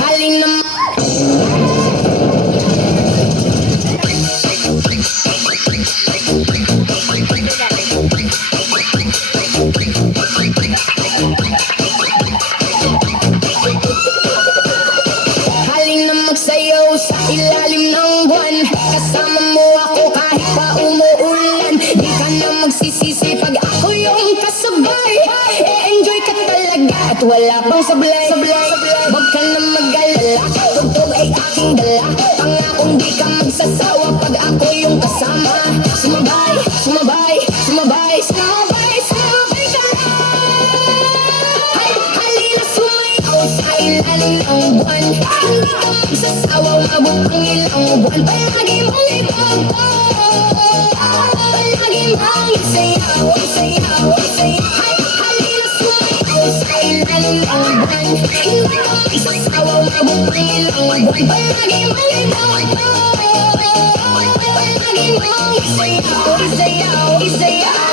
Halin naman. Halin na magsayaw sa ilalim ng buwan. Kasama mo ako kahit pa umuulan. Di ka na magsisisi pag ako yung kasabay. E-enjoy ka talaga at wala pang sablay. Huwag ka na mag-alala, tugtog ay aking dala. Pangakong di ka magsasawa pag ako yung kasama. Sumabay, sumabay, sumabay, sumabay, sumabay ka na. Halina sumayaw sa ilalim ng buwan. Hindi ka magsasawa, umabot ang ilang buwan. Palagi mong ipagpo, palagi mong isayaw, isayaw, isayaw. Halina sumayaw sa ilalim ng buwan. Hindi ka magsasawa, umabot ang ilang buwan. Palagi mong ipagpo, palagi mong isayaw, isayaw, isayaw.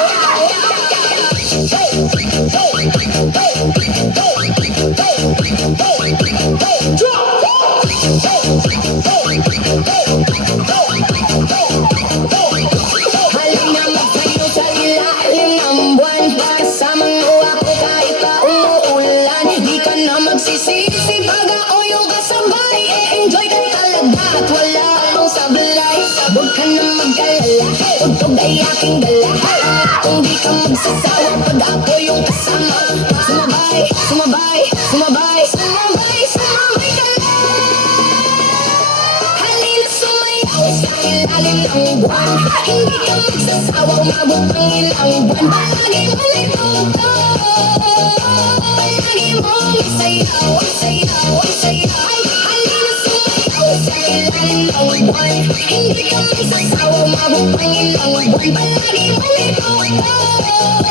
Halina magsayaw sa ilalim ng buwan. Kasama mo ako kahit pa umuulan. Di ka na magsisisi pag ako yung kasabay. E-enjoy ka talaga at wala akong sablay. Huwag ka na mag-alala, tugtog ay aking dala. Kung di ka magsasawa pag ako yung kasama. Sumabay, sumabay, sumabay, sumabay, sumabay ka na. Halina sumayaw sa ilalim ng buwan. Hindi ka magsasawa, umabot ang ilang buwan. Palagi mong itugtog, palagi mong isayaw, isayaw, isayaw. Halina sumayaw sa ilalim ng buwan. Hindi ka magsasawa, umabot ang ilang buwan. Palagi mong itugtog,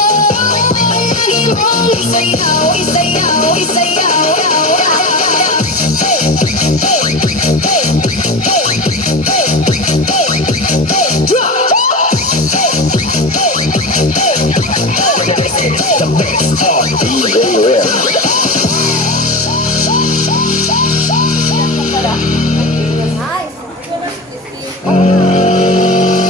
palagi mong isayaw, isayaw, isayaw. The mix on